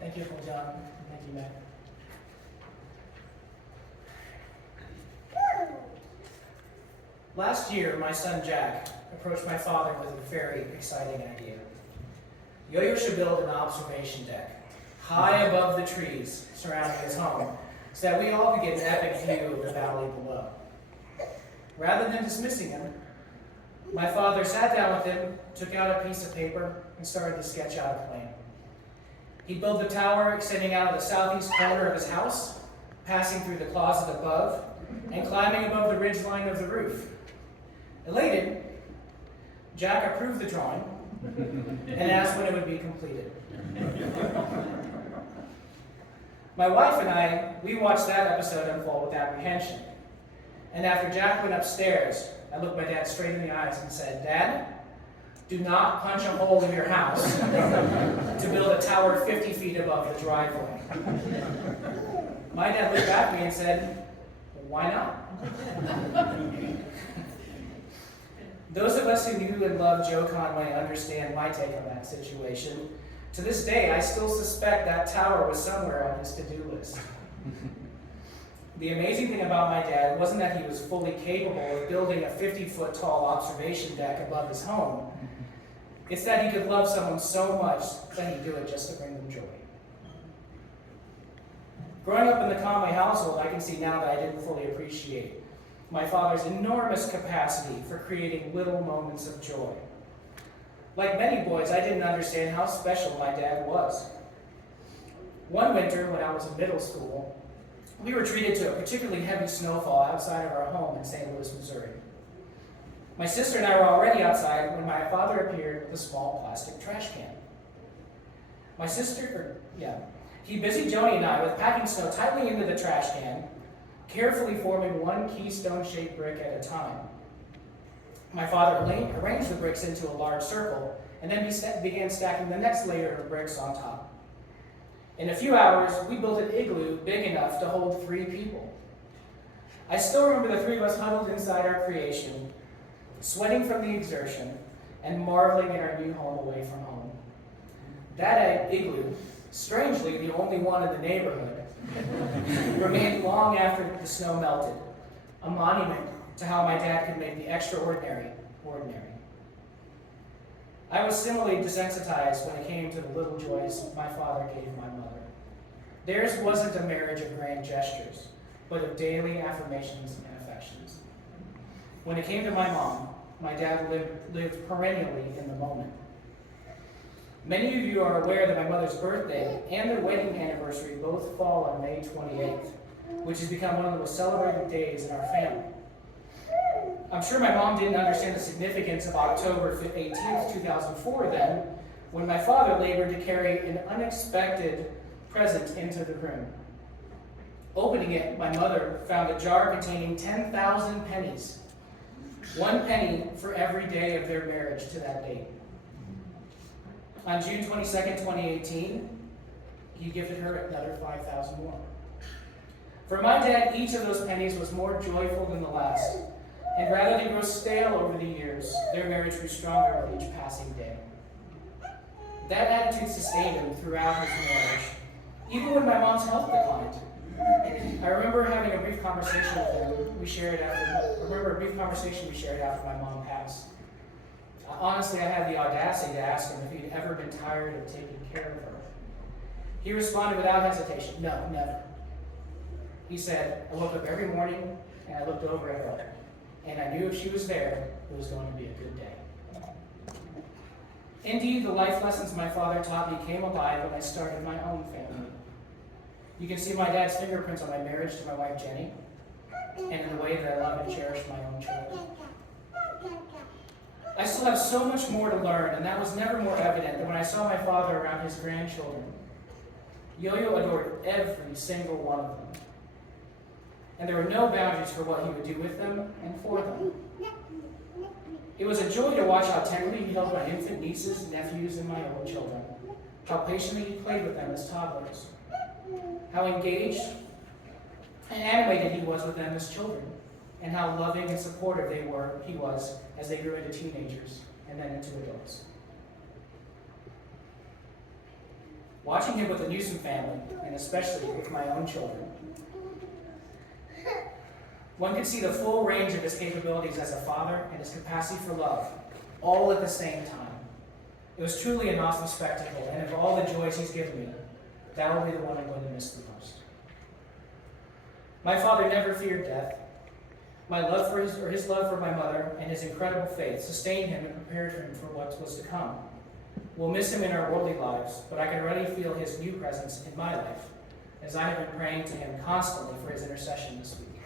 Thank you, Uncle John. Thank you, Matt. Last year, my son Jack approached my father with a very exciting idea. Yo-Yo should build an observation deck high above the trees surrounding his home so that we all could get an epic view of the valley below. Rather than dismissing him, my father sat down with him, took out a piece of paper, and started to sketch out a plan. He built the tower extending out of the southeast corner of his house, passing through the closet above, and climbing above the ridge line of the roof. Elated, Jack approved the drawing and asked when it would be completed. My wife and I, we watched that episode unfold with apprehension. And after Jack went upstairs, I looked my dad straight in the eyes and said, "Dad, do not punch a hole in your house to build a tower 50 feet above the driveway." My dad looked back at me and said, "Why not?" Those of us who knew and loved Joe Conway understand my take on that situation. To this day, I still suspect that tower was somewhere on his to-do list. The amazing thing about my dad wasn't that he was fully capable of building a 50-foot tall observation deck above his home. It's that he could love someone so much that he'd do it just to bring them joy. Growing up in the Conway household, I can see now that I didn't fully appreciate my father's enormous capacity for creating little moments of joy. Like many boys, I didn't understand how special my dad was. One winter, when I was in middle school, we were treated to a particularly heavy snowfall outside of our home in St. Louis, Missouri. My sister and I were already outside when my father appeared with a small plastic trash can. He busied Joni and I with packing snow tightly into the trash can, carefully forming one keystone-shaped brick at a time. My father arranged the bricks into a large circle, and then began stacking the next layer of bricks on top. In a few hours, we built an igloo big enough to hold 3 people. I still remember the 3 of us huddled inside our creation, sweating from the exertion, and marveling at our new home away from home. That igloo, strangely the only one in the neighborhood, remained long after the snow melted, a monument to how my dad could make the extraordinary ordinary. I was similarly desensitized when it came to the little joys my father gave my mother. Theirs wasn't a marriage of grand gestures, but of daily affirmations and affections. When it came to my mom, my dad lived perennially in the moment. Many of you are aware that my mother's birthday and their wedding anniversary both fall on May 28th, which has become one of the most celebrated days in our family. I'm sure my mom didn't understand the significance of October 18th, 2004 then, when my father labored to carry an unexpected present into the room. Opening it, my mother found a jar containing 10,000 pennies, 1 penny for every day of their marriage to that date. On June 22nd, 2018, he gifted her another 5,000 more. For my dad, each of those pennies was more joyful than the last, and rather than grow stale over the years, their marriage grew stronger with each passing day. That attitude sustained him throughout his marriage, even when my mom's health declined. I remember having a brief conversation with him. We shared after my mom passed. Honestly, I had the audacity to ask him if he'd ever been tired of taking care of her. He responded without hesitation, "No, never." He said, "I woke up every morning and I looked over at her, and I knew if she was there, it was going to be a good day." Indeed, the life lessons my father taught me came alive when I started my own family. You can see my dad's fingerprints on my marriage to my wife Jenny, and in the way that I love and cherish my own children. I still have so much more to learn, and that was never more evident than when I saw my father around his grandchildren. Yo-Yo adored every single one of them, and there were no boundaries for what he would do with them and for them. It was a joy to watch how tenderly he held my infant nieces, nephews, and my own children, how patiently he played with them as toddlers, how engaged and animated he was with them as children. and how loving and supportive he was as they grew into teenagers and then into adults. Watching him with the Newsom family, and especially with my own children, one could see the full range of his capabilities as a father and his capacity for love, all at the same time. It was truly an awesome spectacle, and of all the joys he's given me, that will be the one I'm going to miss the most. My father never feared death. His love for my mother and his incredible faith sustained him and prepared him for what was to come. We'll miss him in our worldly lives, but I can already feel his new presence in my life, as I have been praying to him constantly for his intercession this week.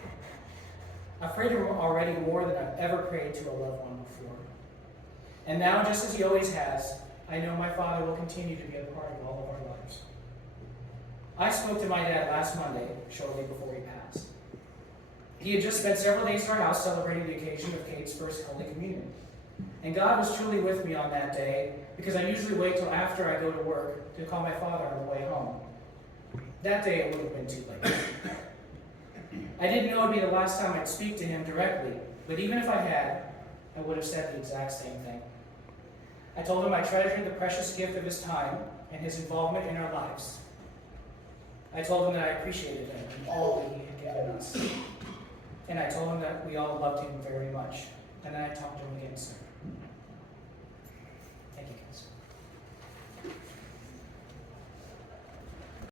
I've prayed to him already more than I've ever prayed to a loved one before. And now, just as he always has, I know my father will continue to be a part of all of our lives. I spoke to my dad last Monday, shortly before he passed. He had just spent several days at our house celebrating the occasion of Kate's first Holy Communion. And God was truly with me on that day, because I usually wait till after I go to work to call my father on the way home. That day it would have been too late. I didn't know it would be the last time I'd speak to him directly, but even if I had, I would have said the exact same thing. I told him I treasured the precious gift of his time and his involvement in our lives. I told him that I appreciated him and all that he had given us. And I told him that we all loved him very much. And then I talked to him again, sir. Thank you, guys.